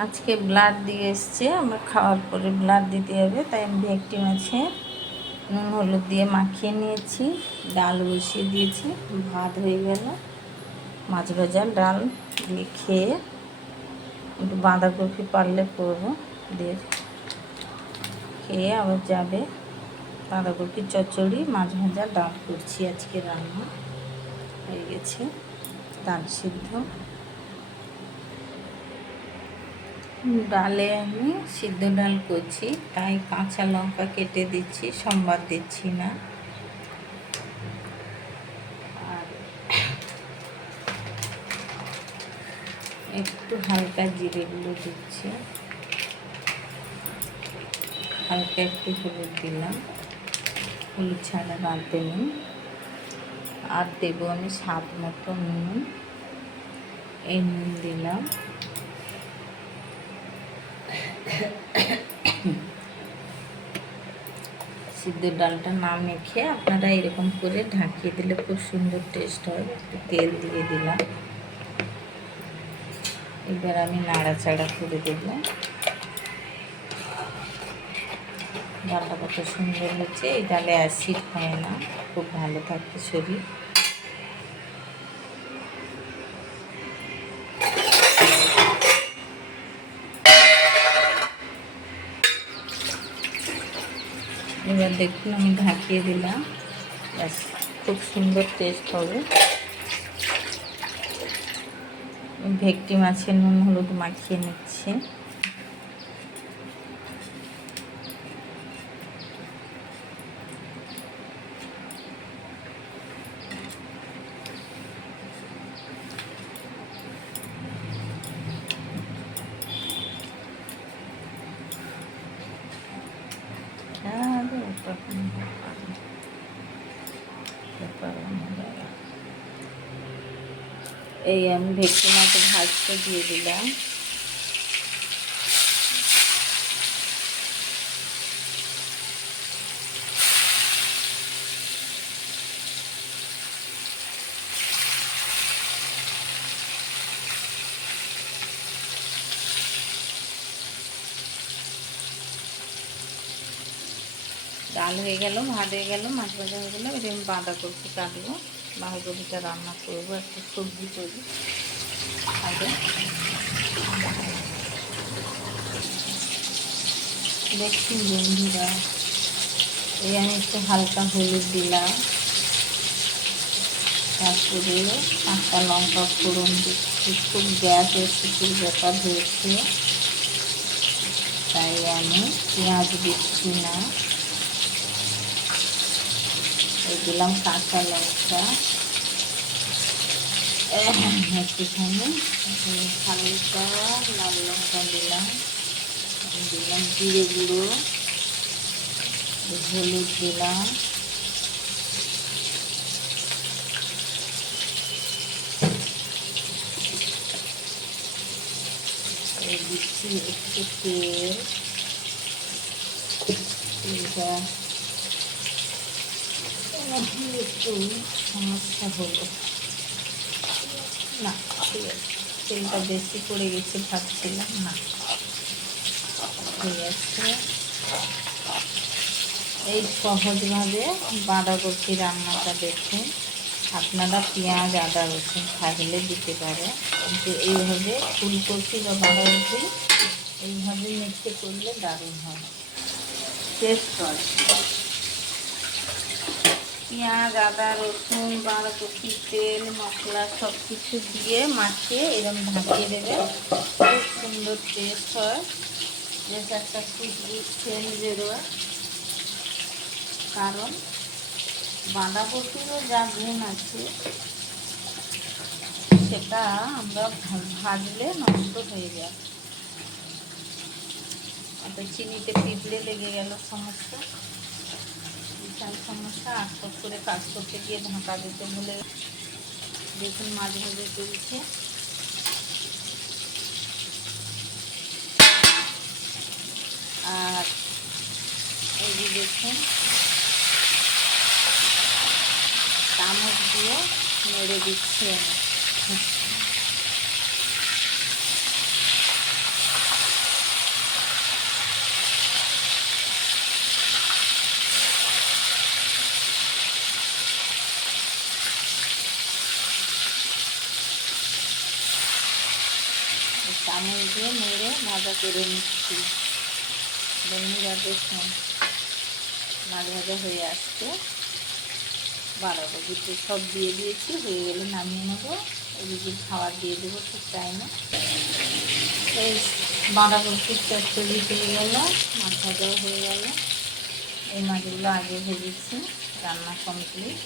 আজকে ব্লাড দিয়ে এসছে, আমরা খাওয়ার পরে ব্লাড দিতে হবে, তাই আমি ভেকটি মাছে নুন, হলুদ দিয়ে মাখিয়ে নিয়েছি, ডাল বসিয়ে দিয়েছি, ভাত হয়ে গেল। মাছ ভাজা, ডাল দিয়ে খেয়ে একটু বাঁধাকপি পারলে করব, দিয়ে খেয়ে আবার যাবে। বাঁধাকপি, চচ্চড়ি, মাছ ভাজা, ডাল করছি আজকে রান্না। হয়ে গেছে, ডাল সিদ্ধ। ডালে আমি সিদ্ধ ডাল করছি, তাই কাঁচা লঙ্কা কেটে দিচ্ছি, সম্বাদ দিচ্ছি না। আর একটু হালকা জিরে গুঁড়ো দিচ্ছি। হালকা একটু হলুদ দিলাম। হলুদ ছাড়া রাঁধতে নিন আর দেবো আমি স্বাদ মতো নুন। এই নুন দিলাম। সিদ্ধ ডালটা না মেখে আপনারা এরকম করে ঢাকিয়ে দিলে খুব সুন্দর টেস্ট হয়। তেল দিয়ে দিলাম। এবার আমি নাড়াচাড়া করে দেব। ডালটা কত সুন্দর হচ্ছে এই ডালে অ্যাসিড হয় না। খুব ভালো থাকে শরীর। এবার দেখুন আমি ঢাকিয়ে দিলাম। ব্যাস, খুব সুন্দর টেস্ট হবে। ভেকটি মাছের নুন, হলুদ মাখিয়ে নিচ্ছে। এই আমি ভেটকি মাছ ভাজতে দিয়ে দিলাম। ডাল হয়ে গেল, ভাত হয়ে গেল, মাছ ভাজা হয়ে গেলো। এবার আমি বাঁধাকপি কাটবো। বাঁধাকপিটা রান্না করব, একটা সবজি করব। আগে। দেখছি বন্ধুরা, এই আমি একটু হালকা হলুদ দিলাম। তারপরে কাঁচা লঙ্কা ফোড়ন দিচ্ছি। খুব গ্যাস এসে ব্যাপার হয়েছে। তাই আমি পেঁয়াজ দিচ্ছি না। দিলাম কাঁচা লঙ্কা। একটুখানি হালকা লাল লঙ্কা দিলাম। দিলাম জিরে গুঁড়ো, হলুদ দিলাম। দিচ্ছি একটু তেল। একটু সমস্যা হলো না তেলটা বেশি পড়ে গেছে ভাবছিলাম না ঠিক আছে এই সহজভাবে বাঁধাকপি রান্নাটা দেখুন আপনারা পেঁয়াজ আদা রসুন থাকলে দিতে পারে কিন্তু এইভাবে ফুলকপি বা বাঁধাকপি এইভাবে মিক্সে করলে দারুণ হয়। টেস্ট হয় পেঁয়াজ, আদা, রসুন, বাঁধাকপি, তেল, মশলা সব কিছু দিয়ে মাখিয়ে এরকম ভাজিয়ে দেবে। খুব সুন্দর টেস্ট হয়। বেশ একটা খুশবু সেন্ট বেরোয়। কারণ বাঁধাকপিরও যা গুণ আছে, সেটা আমরা ভাজলে নষ্ট হয়ে যায়। অর্থাৎ চিনিতে পিঁপড়ে লেগে গেল সমস্যা বিশাল সমস্যা আটক করে কাজ করতে গিয়ে ঢাকা দিতে বলে দেখুন মাঝে মাঝে চলছে। আর এই যে দেখুন, চামচ দিয়ে নেড়ে দিচ্ছি চামচ দিয়ে নেড়ে ভাজা করে নিচ্ছি। বন্ধুরা দেখুন। মাছ ভাজা হয়ে আসছে। বাঁধাকপিতে সব দিয়ে দিয়েছি, হয়ে গেলে নামিয়ে নেব। এদিকে খাবার দিয়ে দেবো, ঠিক টাইমে। এই বাঁধাকপির চচ্চড়ি হয়ে গেল, মাছ ভাজাও হয়ে গেল। এই মাছগুলো আগে ভেজেছি, রান্না কমপ্লিট।